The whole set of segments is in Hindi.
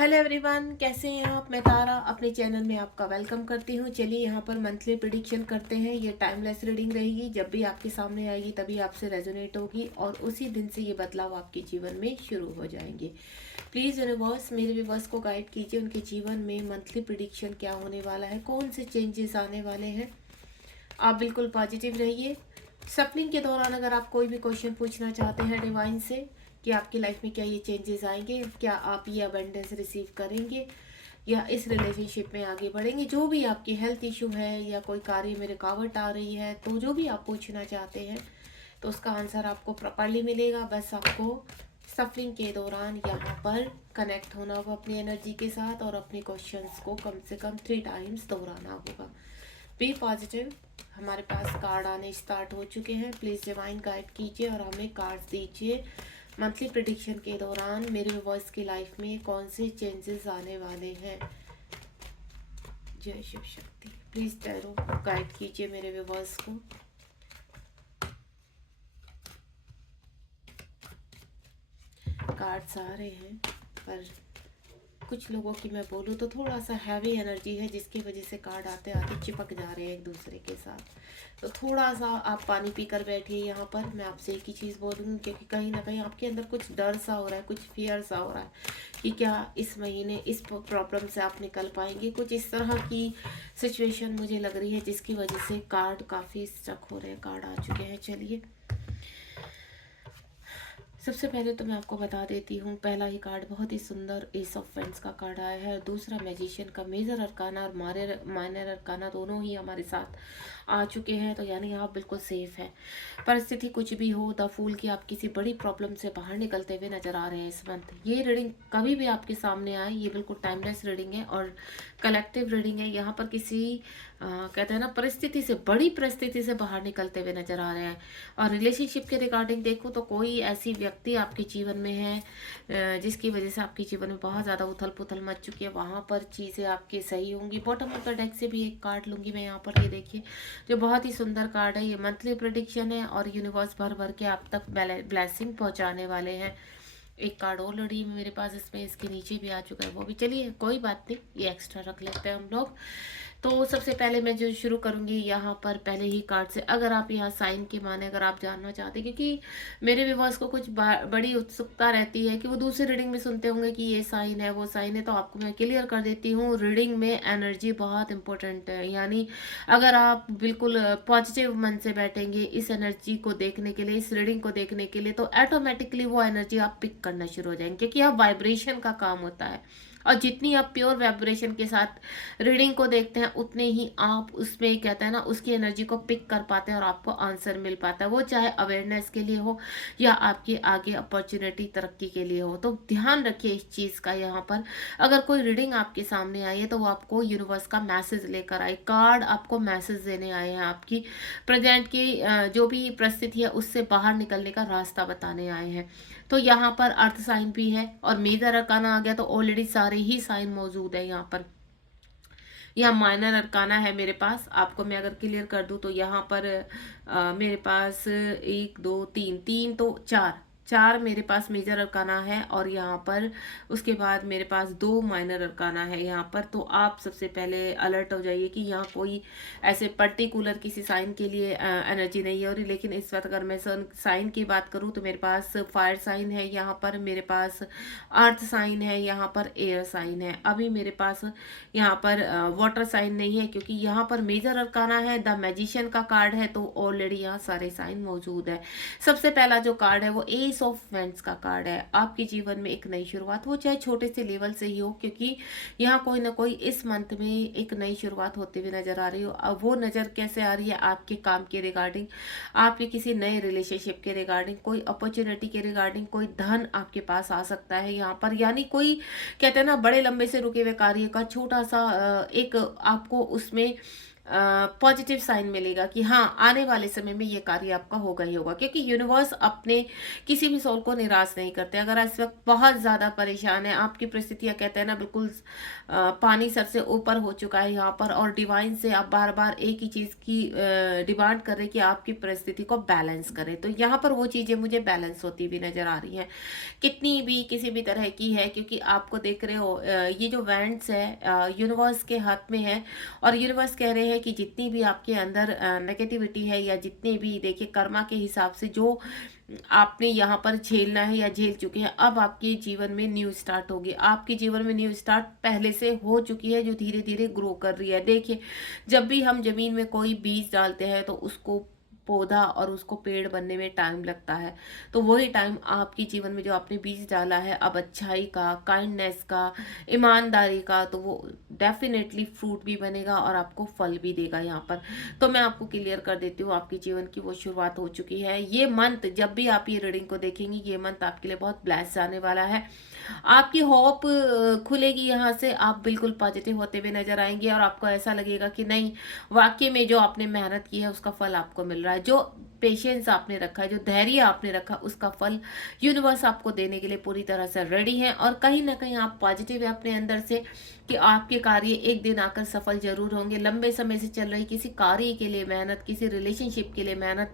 हेलो एवरीवन, कैसे हैं आप। मैं तारा अपने चैनल में आपका वेलकम करती हूँ। चलिए यहाँ पर मंथली प्रिडिक्शन करते हैं। ये टाइमलेस रीडिंग रहेगी, जब भी आपके सामने आएगी तभी आपसे रेजोनेट होगी और उसी दिन से ये बदलाव आपके जीवन में शुरू हो जाएंगे। प्लीज़ यूनिवर्स मेरे व्यूवर्स को गाइड कीजिए, उनके जीवन में मंथली प्रिडिक्शन क्या होने वाला है, कौन से चेंजेस आने वाले हैं। आप बिल्कुल पॉजिटिव रहिए। सफलिंग के दौरान अगर आप कोई भी क्वेश्चन पूछना चाहते हैं डिवाइन से कि आपकी लाइफ में क्या ये चेंजेस आएंगे, क्या आप ये अबंडेंस रिसीव करेंगे या इस रिलेशनशिप में आगे बढ़ेंगे, जो भी आपकी हेल्थ इशू है या कोई कार्य में रुकावट आ रही है, तो जो भी आप पूछना चाहते हैं तो उसका आंसर आपको प्रॉपरली मिलेगा। बस आपको सफरिंग के दौरान यहाँ पर कनेक्ट होना होगा अपनी एनर्जी के साथ और अपने क्वेश्चंस को कम से कम 3 टाइम्स दोहराना होगा। Be positive. हमारे पास कार्ड आने स्टार्ट हो चुके हैं। प्लीज़ डिवाइन गाइड कीजिए और हमें कार्ड्स दीजिए। मंथली प्रिडिक्शन के दौरान मेरे व्यूअर्स की लाइफ में कौन से चेंजेस आने वाले हैं। जय Shiv Shakti. Please tarot guide कीजिए मेरे व्यूअर्स को। कार्ड्स आ रहे हैं पर कुछ लोगों की मैं बोलूँ तो थोड़ा सा हैवी एनर्जी है, जिसकी वजह से कार्ड आते आते चिपक जा रहे हैं एक दूसरे के साथ। तो थोड़ा सा आप पानी पीकर बैठिए। यहाँ पर मैं आपसे एक ही चीज़ बोलूँगी, क्योंकि कहीं ना कहीं आपके अंदर कुछ डर सा हो रहा है, कुछ फियर सा हो रहा है कि क्या इस महीने इस प्रॉब्लम से आप निकल पाएंगे। कुछ इस तरह की सिचुएशन मुझे लग रही है, जिसकी वजह से कार्ड काफ़ी स्टक हो रहे हैं। कार्ड आ चुके हैं। चलिए सबसे पहले तो मैं आपको बता देती हूँ, पहला ही कार्ड बहुत ही सुंदर एस ऑफ पेंट्स का कार्ड आया है। दूसरा मैजिशियन का मेजर अरकाना और माइनर अरकाना दोनों ही हमारे साथ आ चुके हैं। तो यानी आप बिल्कुल सेफ हैं। परिस्थिति कुछ भी हो, द फूल की आप किसी बड़ी प्रॉब्लम से बाहर निकलते हुए नजर आ रहे हैं इस मंथ। ये रीडिंग कभी भी आपके सामने आए, ये बिल्कुल टाइमलेस रीडिंग है और कलेक्टिव रीडिंग है। यहाँ पर किसी कहते हैं ना, परिस्थिति से, बड़ी परिस्थिति से बाहर निकलते हुए नजर आ रहे हैं। और रिलेशनशिप के रिगार्डिंग देखो तो कोई ऐसी व्यक्ति आपके जीवन में है जिसकी वजह से आपके जीवन में बहुत ज़्यादा उथल पुथल मच चुकी है। वहाँ पर चीज़ें आपकी सही होंगी। बॉटम ऑफ द डेक से भी एक कार्ड लूँगी मैं यहाँ पर। ये देखिए जो बहुत ही सुंदर कार्ड है। ये मंथली प्रेडिक्शन है और यूनिवर्स भर भर के आप तक ब्लेसिंग पहुँचाने वाले हैं। एक कार्ड ऑलरेडी मेरे पास इसमें इसके नीचे भी आ चुका है, वो भी चलिए कोई बात नहीं, ये एक्स्ट्रा रख लेते हैं हम लोग। तो सबसे पहले मैं जो शुरू करूंगी यहाँ पर पहले ही कार्ड से, अगर आप यहाँ साइन के माने अगर आप जानना चाहते हैं, क्योंकि मेरे व्यूवर्स को कुछ बड़ी उत्सुकता रहती है कि वो दूसरी रीडिंग में सुनते होंगे कि ये साइन है वो साइन है, तो आपको मैं क्लियर कर देती हूँ। रीडिंग में एनर्जी बहुत इंपॉर्टेंट है। यानी अगर आप बिल्कुल पॉजिटिव मन से बैठेंगे इस एनर्जी को देखने के लिए, इस रीडिंग को देखने के लिए, तो ऑटोमेटिकली वो एनर्जी आप पिक करना शुरू हो जाएंगे, क्योंकि यहाँ वाइब्रेशन का काम होता है। और जितनी आप प्योर वाइब्रेशन के साथ रीडिंग को देखते हैं, उतने ही आप उसमें कहते हैं ना, उसकी एनर्जी को पिक कर पाते हैं और आपको आंसर मिल पाता है। वो चाहे अवेयरनेस के लिए हो या आपके आगे अपॉर्चुनिटी तरक्की के लिए हो। तो ध्यान रखिए इस चीज़ का। यहाँ पर अगर कोई रीडिंग आपके सामने आई है तो वो आपको यूनिवर्स का मैसेज लेकर आए। कार्ड आपको मैसेज देने आए हैं, आपकी प्रेजेंट की जो भी परिस्थिति है उससे बाहर निकलने का रास्ता बताने आए हैं। तो यहाँ पर अर्थ साइन भी है और मेजर अरकाना आ गया, तो ऑलरेडी सारे ही साइन मौजूद है यहाँ पर। यह माइनर अरकाना है मेरे पास। आपको मैं अगर क्लियर कर दूं तो यहाँ पर मेरे पास एक दो तीन, तीन तो चार, चार मेरे पास मेजर अरकाना है और यहाँ पर उसके बाद मेरे पास दो माइनर अरकाना है यहाँ पर। तो आप सबसे पहले अलर्ट हो जाइए कि यहाँ कोई ऐसे पर्टिकुलर किसी साइन के लिए एनर्जी नहीं हो रही। लेकिन इस वक्त अगर मैं साइन की बात करूँ तो मेरे पास फायर साइन है यहाँ पर, मेरे पास अर्थ साइन है यहाँ पर, एयर साइन है। अभी मेरे पास यहाँ पर वाटर साइन नहीं है, क्योंकि यहाँ पर मेजर अरकाना है, द मैजिशियन का कार्ड है, तो ऑलरेडी यहाँ सारे साइन मौजूद है। सबसे पहला जो कार्ड है वो एस ऑफ वेंट्स का कार्ड है। आपके जीवन में एक नई शुरुआत हो, चाहे छोटे से लेवल से ही हो, क्योंकि यहाँ कोई ना कोई इस मंथ में एक नई शुरुआत होते हुए नजर आ रही हो। अब वो नजर कैसे आ रही है? आपके काम के रिगार्डिंग, आपके किसी नए रिलेशनशिप के रिगार्डिंग, कोई अपॉर्चुनिटी के रिगार्डिंग, कोई धन आपके पास आ सकता है यहाँ पर। यानी कोई कहते हैं ना, बड़े लंबे से रुके हुए कार्य का छोटा सा एक आपको उसमें पॉजिटिव साइन मिलेगा कि हाँ, आने वाले समय में ये कार्य आपका होगा ही होगा, क्योंकि यूनिवर्स अपने किसी भी सोल को निराश नहीं करते। अगर इस वक्त बहुत ज़्यादा परेशान है, आपकी परिस्थितियाँ कहते हैं ना बिल्कुल पानी सर से ऊपर हो चुका है यहाँ पर, और डिवाइन से आप बार बार एक ही चीज़ की डिमांड कर रहे हैं कि आपकी परिस्थिति को बैलेंस करें, तो यहाँ पर वो चीज़ें मुझे बैलेंस होती हुई नजर आ रही हैं, कितनी भी किसी भी तरह की है, क्योंकि आपको देख रहे हो ये जो वैंड्स है यूनिवर्स के हाथ में है, और यूनिवर्स कह रहे हैं कि जितनी भी आपके अंदर नेगेटिविटी है, या जितने भी देखिए कर्मा के हिसाब से जो आपने यहाँ पर झेलना है या झेल चुके हैं, अब आपके जीवन में न्यू स्टार्ट होगी। आपके जीवन में न्यू स्टार्ट पहले से हो चुकी है, जो धीरे धीरे ग्रो कर रही है। देखिए, जब भी हम जमीन में कोई बीज डालते हैं तो उसको पौधा और उसको पेड़ बनने में टाइम लगता है, तो वही टाइम आपके जीवन में जो आपने बीज डाला है अब अच्छाई का, काइंडनेस का, ईमानदारी का, तो वो डेफिनेटली फ्रूट भी बनेगा और आपको फल भी देगा यहाँ पर। तो मैं आपको क्लियर कर देती हूँ, आपके जीवन की वो शुरुआत हो चुकी है। ये मंथ जब भी आप ये रीडिंग को देखेंगे, ये मंथ आपके लिए बहुत ब्लेस जाने वाला है। आपकी होप खुलेगी, यहाँ से आप बिल्कुल पॉजिटिव होते हुए नजर आएंगे, और आपको ऐसा लगेगा कि नहीं, वाकई में जो आपने मेहनत की है उसका फल आपको मिल रहा है, जो पेशेंस आपने रखा है, जो धैर्य आपने रखा, उसका फल यूनिवर्स आपको देने के लिए पूरी तरह से रेडी है। और कहीं ना कहीं आप पॉजिटिव है अपने अंदर से कि आपके कार्य एक दिन आकर सफल जरूर होंगे। लंबे समय से चल रही किसी कार्य के लिए मेहनत, किसी रिलेशनशिप के लिए मेहनत,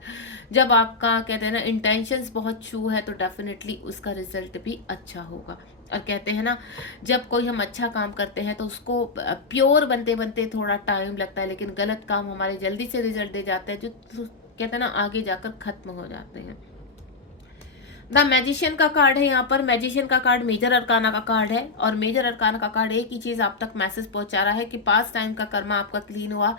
जब आपका कहते हैं ना इंटेंशंस बहुत ट्रू है, तो डेफिनेटली उसका रिजल्ट भी अच्छा होगा। और कहते हैं ना, जब कोई हम अच्छा काम करते हैं तो उसको प्योर बनते बनते थोड़ा टाइम लगता है, लेकिन गलत काम हमारे जल्दी से रिजल्ट दे जाते हैं, जो कहते हैं ना आगे जाकर खत्म हो जाते हैं। द मैजिशियन का कार्ड है यहाँ पर। मैजिशियन का कार्ड मेजर अरकाना का कार्ड है, और मेजर अरकाना का कार्ड एक ही चीज आप तक मैसेज पहुंचा रहा है कि पास्ट टाइम का कर्मा आपका क्लीन हुआ।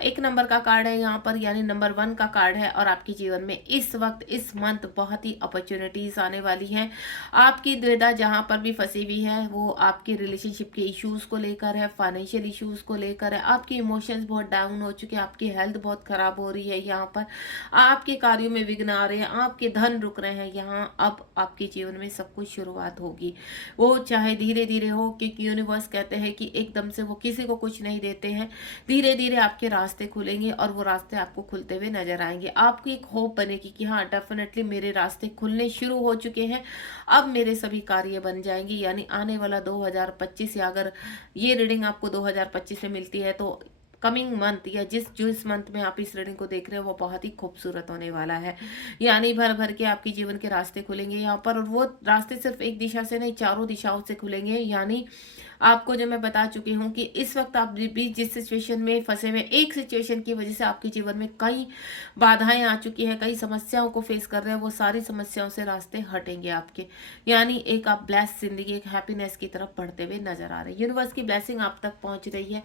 एक नंबर का कार्ड है यहाँ पर, यानी नंबर 1 का कार्ड है, और आपके जीवन में इस वक्त इस मंथ बहुत ही अपॉर्चुनिटीज आने वाली हैं। आपकी द्विधा जहाँ पर भी फंसी हुई है वो आपके रिलेशनशिप के इश्यूज को लेकर है, फाइनेंशियल इश्यूज को लेकर है, आपके इमोशंस बहुत डाउन हो चुके हैं, आपकी हेल्थ बहुत खराब हो रही है, यहाँ पर आपके कार्यों में विघ्न आ रहे हैं, आपके धन रुक रहे हैं, यहाँ अब आपके जीवन में सब कुछ शुरुआत होगी। वो चाहे धीरे धीरे हो, क्योंकि यूनिवर्स कहते हैं कि एकदम से वो किसी को कुछ नहीं देते हैं, धीरे धीरे आपके रास्ते खुलेंगे, और वो रास्ते आपको खुलते हुए नजर आएंगे। आपको एक होप बनेगी कि हाँ, डेफिनेटली मेरे रास्ते खुलने शुरू हो चुके हैं, अब मेरे सभी कार्य बन जाएंगे। यानी आने वाला 2025, या अगर ये रीडिंग आपको 2025 में मिलती है तो कमिंग मंथ, या जिस मंथ में आप इस रीडिंग को देख रहे हो वो बहुत ही खूबसूरत होने वाला है। यानी भर भर के आपके जीवन के रास्ते खुलेंगे यहाँ पर, और वो रास्ते सिर्फ एक दिशा से नहीं, चारों दिशाओं से खुलेंगे। यानी आपको जो मैं बता चुकी हूँ कि इस वक्त आप भी जिस सिचुएशन में फंसे हुए, एक सिचुएशन की वजह से आपके जीवन में कई बाधाएं आ चुकी हैं, कई समस्याओं को फेस कर रहे हैं, वो सारी समस्याओं से रास्ते हटेंगे आपके। यानी एक आप ब्लेस जिंदगी, एक हैप्पीनेस की तरफ बढ़ते हुए नजर आ रहे हैं। यूनिवर्स की ब्लेसिंग आप तक पहुंच रही है।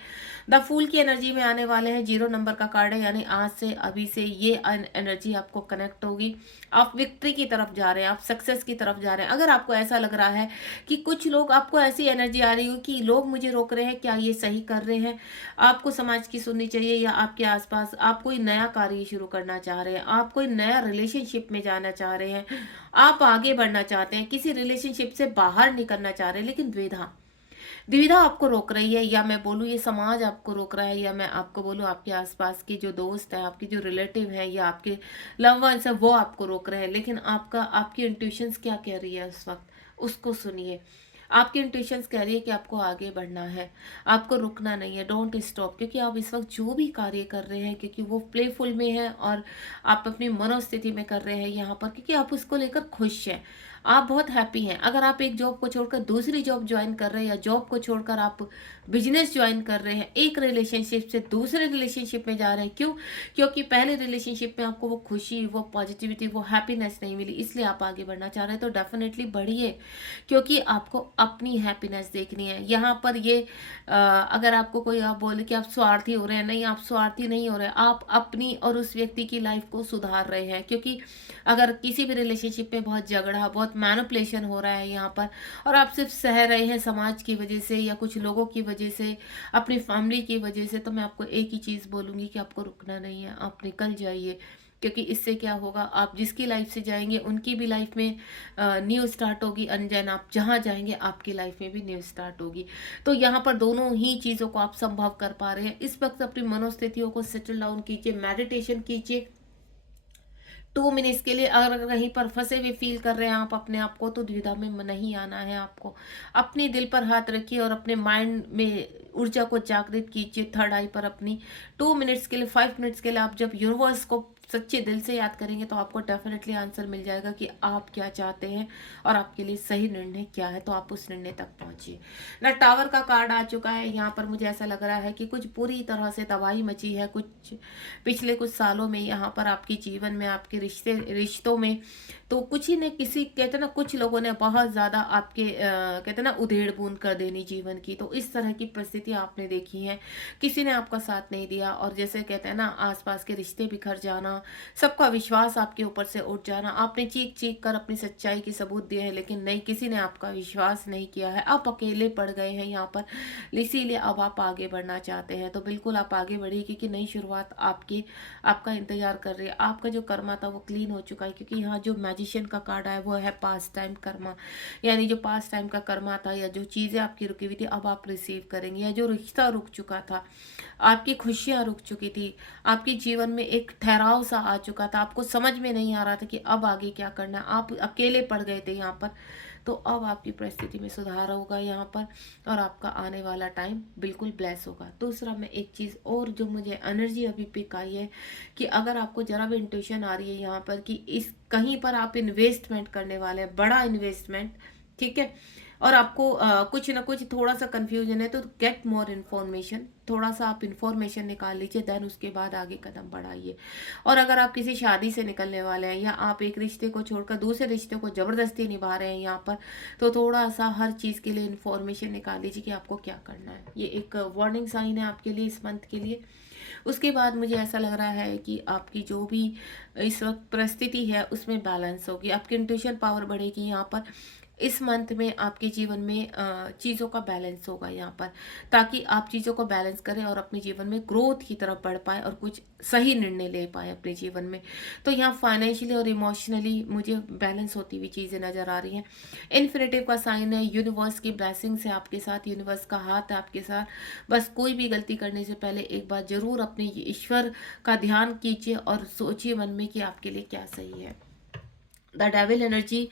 द फूल की एनर्जी में आने वाले हैं। 0 नंबर का कार्ड है, यानी आज से, अभी से ये एनर्जी आपको कनेक्ट होगी। आप विक्ट्री की तरफ जा रहे हैं, आप सक्सेस की तरफ जा रहे हैं। अगर आपको ऐसा लग रहा है कि कुछ लोग, आपको ऐसी एनर्जी आ रही हो कि लोग मुझे रोक रहे हैं, क्या ये सही कर रहे हैं, आपको समाज की सुननी चाहिए, या आपके आसपास आप कोई नया कार्य शुरू करना चाह रहे हैं, आप कोई नया रिलेशनशिप में जाना चाह रहे हैं, आप आगे बढ़ना चाहते हैं, किसी रिलेशनशिप से बाहर निकलना चाह रहे हैं, लेकिन द्विधा आपको रोक रही है, या मैं बोलूँ ये समाज आपको रोक रहा है, या मैं आपको बोलूँ आपके आसपास के जो दोस्त हैं, आपके जो रिलेटिव हैं, या आपके लव वंस हैं, वो आपको रोक रहे हैं। लेकिन आपकी इंट्यूशंस क्या कह रही है उस वक्त, उसको सुनिए। आपकी इंट्यूशंस कह रही है कि आपको आगे बढ़ना है, आपको रुकना नहीं है, डोंट स्टॉप, क्योंकि आप इस वक्त जो भी कार्य कर रहे हैं, क्योंकि वो प्लेफुल में है और आप अपनी मनोस्थिति में कर रहे हैं यहाँ पर, क्योंकि आप उसको लेकर खुश हैं, आप बहुत हैप्पी हैं। अगर आप एक जॉब को छोड़कर दूसरी जॉब ज्वाइन कर रहे हैं, या जॉब को छोड़कर आप बिजनेस ज्वाइन कर रहे हैं, एक रिलेशनशिप से दूसरे रिलेशनशिप में जा रहे हैं, क्यों? क्योंकि पहले रिलेशनशिप में आपको वो खुशी, वो पॉजिटिविटी, वो हैप्पीनेस नहीं मिली, इसलिए आप आगे बढ़ना चाह रहे हैं। तो डेफिनेटली बढ़िए, क्योंकि आपको अपनी हैप्पीनेस देखनी है। यहाँ पर ये अगर आपको कोई आप बोले कि आप स्वार्थी हो रहे हैं, नहीं, आप स्वार्थी नहीं हो रहे, आप अपनी और उस व्यक्ति की लाइफ को सुधार रहे हैं। क्योंकि अगर किसी भी रिलेशनशिप में बहुत झगड़ा, बहुत मैनिपुलेशन हो रहा है यहाँ पर, और आप सिर्फ सह रहे हैं समाज की वजह से, या कुछ लोगों की वजह से, अपनी फैमिली की वजह से, तो मैं आपको एक ही चीज़ बोलूँगी कि आपको रुकना नहीं है, आप निकल जाइए। क्योंकि इससे क्या होगा, आप जिसकी लाइफ से जाएंगे उनकी भी लाइफ में न्यू स्टार्ट होगी, अनजान आप जहाँ जाएंगे आपकी लाइफ में भी न्यू स्टार्ट होगी। तो यहाँ पर दोनों ही चीज़ों को आप संभव कर पा रहे हैं। इस वक्त अपनी मनोस्थितियों को सेटल डाउन कीजिए, मेडिटेशन कीजिए 2 मिनट्स के लिए। अगर कहीं पर फंसे हुए फील कर रहे हैं आप अपने आप को, तो द्विधा में नहीं आना है आपको। अपने दिल पर हाथ रखिए और अपने माइंड में ऊर्जा को जागृत कीजिए, थर्ड आई पर अपनी। 2 मिनट्स के लिए, 5 मिनट्स के लिए आप जब यूनिवर्स को सच्चे दिल से याद करेंगे तो आपको डेफिनेटली आंसर मिल जाएगा कि आप क्या चाहते हैं और आपके लिए सही निर्णय क्या है। तो आप उस निर्णय तक पहुंचिए ना। टावर का कार्ड आ चुका है यहाँ पर। मुझे ऐसा लग रहा है कि कुछ पूरी तरह से तबाही मची है कुछ पिछले कुछ सालों में यहाँ पर आपके जीवन में, आपके रिश्तों में। तो कुछ ही ने किसी, कहते ना, कुछ लोगों ने बहुत ज्यादा आपके कहते ना उधेड़ बूंद कर देनी जीवन की। तो इस तरह की परिस्थिति आपने देखी है, किसी ने आपका साथ नहीं दिया और जैसे कहते हैं ना, आसपास के रिश्ते बिखर जाना, सबका विश्वास आपके ऊपर से उठ जाना। आपने चीख चीख कर अपनी सच्चाई की सबूत दिए हैं, लेकिन नहीं, किसी ने आपका विश्वास नहीं किया है। आप अकेले पड़ गए हैं यहाँ पर, इसीलिए अब आप आगे बढ़ना चाहते हैं। तो बिल्कुल आप आगे बढ़िए, क्योंकि नई शुरुआत आपका इंतजार कर रही है। आपका जो कर्मा था वो क्लीन हो चुका है, क्योंकि यहाँ जो मैजिशियन का कार्ड आया वो है पास्ट टाइम कर्मा। यानी जो पास्ट टाइम का कर्मा था या जो चीजें आपकी रुकी हुई थी अब आप रिसीव करेंगे, या जो रिश्ता रुक चुका था, आपकी खुशियां रुक चुकी थी, आपके जीवन में एक ठहराव सा आ चुका था, आपको समझ में नहीं आ रहा था कि अब आगे क्या करना है, आप अकेले पड़ गए थे यहाँ पर। तो अब आपकी परिस्थिति में सुधार होगा यहाँ पर और आपका आने वाला टाइम बिल्कुल ब्लेस होगा। दूसरा, मैं एक चीज़ और जो मुझे एनर्जी अभी पिक आई है कि अगर आपको जरा भी इंट्यूशन आ रही है यहाँ पर कि इस कहीं पर आप इन्वेस्टमेंट करने वाले हैं, बड़ा इन्वेस्टमेंट, ठीक है, और आपको कुछ ना कुछ थोड़ा सा कंफ्यूजन है, तो गेट मोर इन्फॉर्मेशन। थोड़ा सा आप इन्फॉर्मेशन निकाल लीजिए, देन उसके बाद आगे कदम बढ़ाइए। और अगर आप किसी शादी से निकलने वाले हैं या आप एक रिश्ते को छोड़कर दूसरे रिश्ते को जबरदस्ती निभा रहे हैं यहाँ पर, तो थोड़ा सा हर चीज़ के लिए इन्फॉर्मेशन निकाल लीजिए कि आपको क्या करना है। ये एक वार्निंग साइन है आपके लिए इस मंथ के लिए। उसके बाद मुझे ऐसा लग रहा है कि आपकी जो भी इस वक्त परिस्थिति है उसमें बैलेंस होगी, आपकी इंट्यूशन पावर बढ़ेगी यहाँ पर। इस मंथ में आपके जीवन में चीज़ों का बैलेंस होगा यहाँ पर, ताकि आप चीज़ों को बैलेंस करें और अपने जीवन में ग्रोथ की तरफ बढ़ पाए और कुछ सही निर्णय ले पाए अपने जीवन में। तो यहाँ फाइनेंशियली और इमोशनली मुझे बैलेंस होती हुई चीज़ें नज़र आ रही हैं। इन्फिनिटिव का साइन है, यूनिवर्स की ब्लेसिंग्स है आपके साथ, यूनिवर्स का हाथ है आपके साथ। बस कोई भी गलती करने से पहले एक बार जरूर अपने ईश्वर का ध्यान कीजिए और सोचिए मन में कि आपके लिए क्या सही है। द डेविल एनर्जी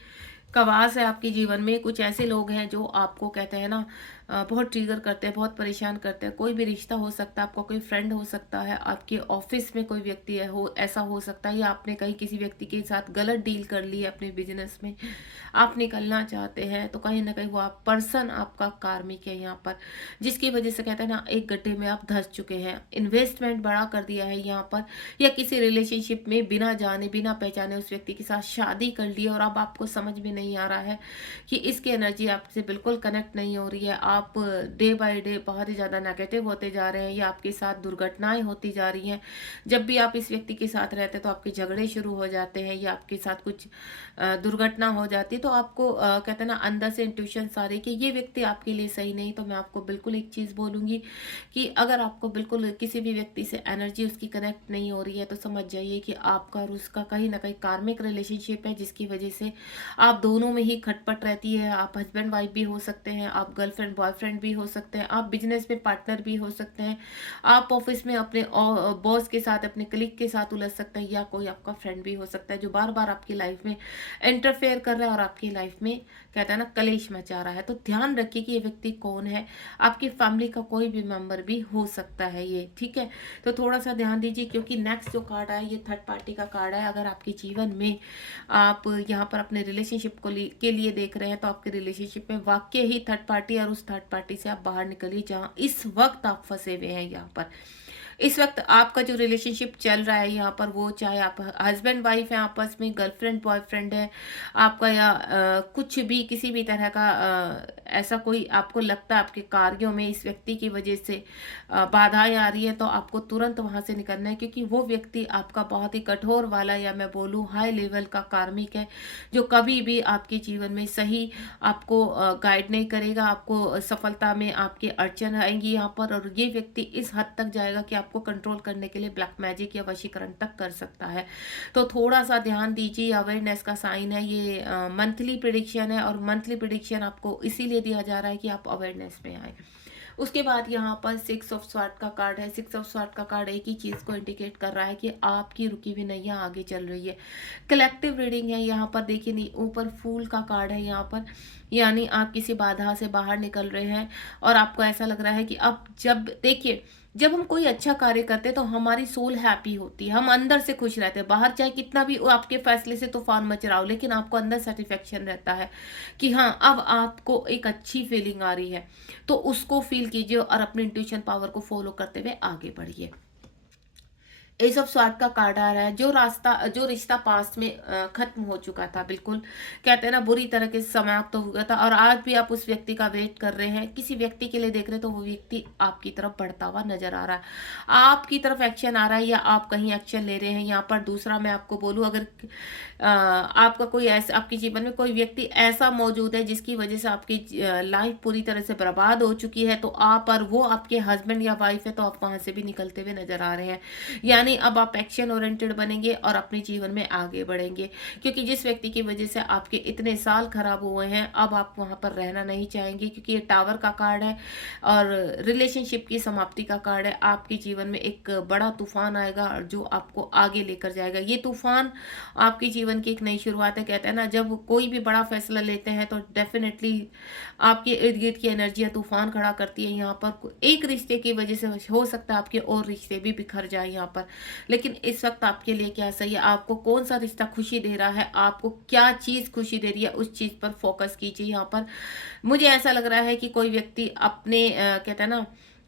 का वास है आपके जीवन में। कुछ ऐसे लोग हैं जो आपको, कहते हैं ना, बहुत ट्रिगर करते हैं, बहुत परेशान करते हैं। कोई भी रिश्ता हो सकता है, आपका कोई फ्रेंड हो सकता है, आपके ऑफिस में कोई व्यक्ति है, हो ऐसा हो सकता है, या आपने कहीं किसी व्यक्ति के साथ गलत डील कर ली है अपने बिजनेस में, आप निकलना चाहते हैं, तो कहीं ना कहीं वो आप पर्सन आपका कार्मिक है यहाँ पर, जिसकी वजह से, कहते हैं ना, एक गड्ढे में आप धंस चुके हैं। इन्वेस्टमेंट बड़ा कर दिया है यहाँ पर, या किसी रिलेशनशिप में बिना जाने बिना पहचाने उस व्यक्ति के साथ शादी कर ली और अब आपको समझ में नहीं आ रहा है कि इसकी एनर्जी आपसे बिल्कुल कनेक्ट नहीं हो रही है। आप डे बाय डे बहुत ही ज़्यादा नेगेटिव होते जा रहे हैं, या आपके साथ दुर्घटनाएं होती जा रही हैं। जब भी आप इस व्यक्ति के साथ रहते हैं तो आपके झगड़े शुरू हो जाते हैं, या आपके साथ कुछ दुर्घटना हो जाती है। तो आपको कहते हैं ना, अंदर से इंट्यूशन आ रही है कि ये व्यक्ति आपके लिए सही नहीं। तो मैं आपको बिल्कुल एक चीज़ बोलूँगी कि अगर आपको बिल्कुल किसी भी व्यक्ति से एनर्जी उसकी कनेक्ट नहीं हो रही है, तो समझ जाइए कि आपका और उसका कहीं ना कहीं कार्मिक रिलेशनशिप है, जिसकी वजह से आप दोनों में ही खटपट रहती है। आप हस्बैंड वाइफ भी हो सकते हैं, आप गर्लफ्रेंड बॉयफ्रेंड भी हो सकते हैं, आप बिजनेस में पार्टनर भी हो सकते हैं, आप ऑफिस में अपने बॉस के साथ, अपने कलीग के साथ उलझ सकते हैं, या कोई आपका फ्रेंड भी हो सकता है जो बार बार आपकी लाइफ में इंटरफेयर कर रहा है और आपकी लाइफ में, कहता है ना, कलेश मचा रहा है। तो ध्यान रखिए कि ये व्यक्ति कौन है। आपकी फैमिली का कोई भी मेंबर भी हो सकता है ये, ठीक है। तो थोड़ा सा ध्यान दीजिए, क्योंकि नेक्स्ट जो कार्ड है ये थर्ड पार्टी का कार्ड है। अगर आपके जीवन में आप यहाँ पर अपने रिलेशनशिप के लिए देख रहे हैं, तो आपके रिलेशनशिप में वाकई ही थर्ड पार्टी, और उस थर्ड पार्टी से आप बाहर निकलिए जहाँ इस वक्त आप फंसे हुए हैं। यहाँ पर इस वक्त आपका जो रिलेशनशिप चल रहा है यहाँ पर, वो चाहे आप हस्बैंड वाइफ है आपस में, गर्लफ्रेंड बॉयफ्रेंड है आपका, या कुछ भी किसी भी तरह का ऐसा कोई आपको लगता है आपके कार्यों में इस व्यक्ति की वजह से बाधाएं आ रही है, तो आपको तुरंत वहां से निकलना है। क्योंकि वो व्यक्ति आपका बहुत ही कठोर वाला, या मैं बोलूँ हाई लेवल का कार्मिक है, जो कभी भी आपके जीवन में सही आपको गाइड नहीं करेगा। आपको सफलता में आपकी अड़चन आएंगी यहाँ पर, और ये व्यक्ति इस हद तक जाएगा कि आपको आपको कंट्रोल करने के लिए ब्लैक मैजिक या वशीकरण तक कर सकता है। तो थोड़ा सा ध्यान दीजिए, अवेयरनेस का साइन है ये। मंथली प्रिडिक्शन है और मंथली प्रिडिक्शन आपको इसीलिए दिया जा रहा है कि आप अवेयरनेस में आए। उसके बाद यहाँ पर 6 ऑफ स्वॉर्ड का कार्ड है। 6 ऑफ स्वॉर्ड का कार्ड एक ही चीज़ को इंडिकेट कर रहा है कि आपकी रुकी हुई नैया आगे चल रही है। कलेक्टिव रीडिंग है यहाँ पर। देखिए ऊपर फूल का कार्ड है यहाँ पर, यानी आप किसी बाधा से बाहर निकल रहे हैं और आपको ऐसा लग रहा है कि अब जब देखिए जब हम कोई अच्छा कार्य करते हैं तो हमारी सोल हैप्पी होती है, हम अंदर से खुश रहते हैं। बाहर चाहे कितना भी वो आपके फैसले से तूफान मच रहा हो, लेकिन आपको अंदर सेटिस्फेक्शन रहता है कि हाँ अब आपको एक अच्छी फीलिंग आ रही है। तो उसको फील कीजिए और अपने इंट्यूशन पावर को फॉलो करते हुए आगे बढ़िए। एस ऑफ स्वॉर्ड का कार्ड आ रहा है। जो रिश्ता पास्ट में खत्म हो चुका था, बिल्कुल कहते हैं ना बुरी तरह के समाप्त तो हुआ था, और आज भी आप उस व्यक्ति का वेट कर रहे हैं, किसी व्यक्ति के लिए देख रहे हैं, तो वो व्यक्ति आपकी तरफ बढ़ता हुआ नजर आ रहा है, आपकी तरफ एक्शन आ रहा है या आप कहीं एक्शन ले रहे हैं। यहाँ पर दूसरा मैं आपको बोलूँ, अगर आपका कोई ऐसा आपके जीवन में कोई व्यक्ति ऐसा मौजूद है जिसकी वजह से आपकी लाइफ पूरी तरह से बर्बाद हो चुकी है, तो आप और वो आपके हस्बैंड या वाइफ है, तो आप वहां से भी निकलते हुए नजर आ रहे हैं। यानी अब आप एक्शन ओरिएंटेड बनेंगे और अपने जीवन में आगे बढ़ेंगे, क्योंकि जिस व्यक्ति की वजह से आपके इतने साल खराब हुए हैं अब आप वहां पर रहना नहीं चाहेंगे, क्योंकि ये टावर का कार्ड है और रिलेशनशिप की समाप्ति का कार्ड है। आपके जीवन में एक बड़ा तूफान आएगा जो आपको आगे लेकर जाएगा। ये तूफान आपके जीवन की एक नई शुरुआत है। कहते हैं ना जब कोई भी बड़ा फैसला लेते हैं तो डेफिनेटली आपके इर्द गिर्द की एनर्जियां तूफान खड़ा करती है। यहाँ पर एक रिश्ते की वजह से हो सकता है आपके और रिश्ते भी बिखर जाए यहाँ पर, लेकिन इस वक्त आपके लिए क्या सही है, आपको कौन सा रिश्ता खुशी दे रहा है, आपको क्या चीज खुशी दे रही है, उस चीज पर फोकस कीजिए। यहाँ पर मुझे ऐसा लग रहा है कि कोई व्यक्ति अपने कहते हैं ना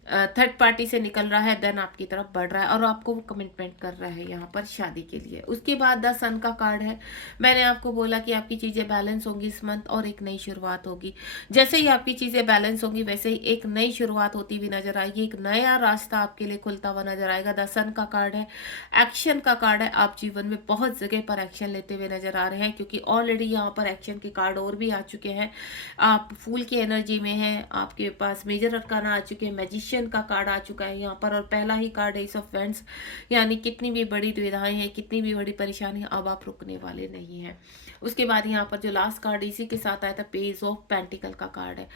थर्ड पार्टी से निकल रहा है, देन आपकी तरफ बढ़ रहा है और आपको वो कमिटमेंट कर रहा है यहाँ पर शादी के लिए। उसके बाद द सन का कार्ड है। मैंने आपको बोला कि आपकी चीजें बैलेंस होंगी इस मंथ और एक नई शुरुआत होगी। जैसे ही आपकी चीजें बैलेंस होंगी वैसे ही एक नई शुरुआत होती हुई नजर आएगी, एक नया रास्ता आपके लिए खुलता हुआ नजर आएगा। द सन का कार्ड है, एक्शन का कार्ड है। आप जीवन में बहुत जगह पर एक्शन लेते हुए नजर आ रहे हैं, क्योंकि ऑलरेडी यहाँ पर एक्शन के कार्ड और भी आ चुके हैं। आप फूल की एनर्जी में हैं, आपके पास मेजर अरकाना आ चुके हैं, मैजिशियन का कार्ड आ चुका है यहाँ पर, और पहला ही कार्ड एस ऑफ वेंड्स, यानी कितनी भी बड़ी दुविधाएं हैं, कितनी भी बड़ी परेशानी है, अब आप रुकने वाले नहीं हैं। उसके बाद यहाँ पर जो लास्ट कार्ड इसी के साथ आया था, पेज ऑफ पेंटिकल का कार्ड है।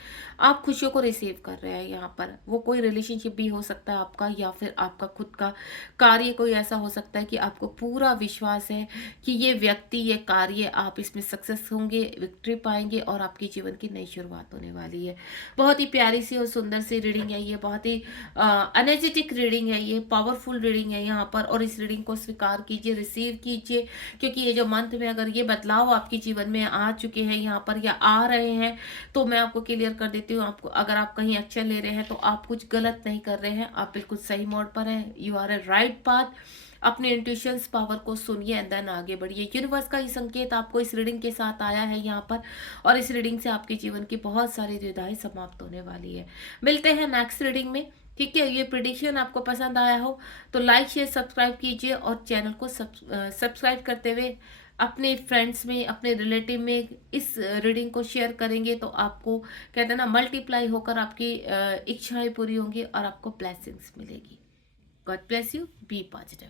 आप खुशियों को रिसीव कर रहे हैं यहाँ पर। वो कोई रिलेशनशिप भी हो सकता है आपका, या फिर आपका खुद का कार्य कोई ऐसा हो सकता है कि आपको पूरा विश्वास है कि ये व्यक्ति, ये कार्य, आप इसमें सक्सेस होंगे, विक्ट्री पाएंगे और आपके जीवन की नई शुरुआत होने वाली है। बहुत ही प्यारी सी और सुंदर सी रीडिंग है ये, बहुत ही एनर्जेटिक रीडिंग है ये, पावरफुल रीडिंग है यहाँ पर, और इस रीडिंग को स्वीकार कीजिए, रिसीव कीजिए, क्योंकि ये जो मंथ में अगर ये बदलाव आपके जीवन में आ चुके हैं यहाँ पर या आ रहे हैं, तो मैं आपको क्लियर कर देती हूँ, आपको अगर आप कहीं एक्शन ले रहे हैं तो आप कुछ गलत नहीं कर रहे हैं, आप बिल्कुल सही मोड पर हैं। You are a right path. अपने इंट्यूशंस पावर को सुनिए एंड देन आगे बढ़िए। यूनिवर्स का ये संकेत आपको इस रीडिंग के साथ आया है यहाँ पर, और इस रीडिंग से आपके जीवन की बहुत सारी दुविधाएं समाप्त होने वाली है। मिलते हैं नेक्स्ट रीडिंग में, ठीक है। ये प्रिडिक्शन आपको पसंद आया हो तो लाइक शेयर सब्सक्राइब कीजिए, और चैनल को सब्सक्राइब करते हुए अपने फ्रेंड्स में, अपने रिलेटिव में इस रीडिंग को शेयर करेंगे तो आपको कहते हैं ना मल्टीप्लाई होकर आपकी इच्छाएं पूरी होंगी और आपको ब्लेसिंग्स मिलेगी। God bless you, be positive.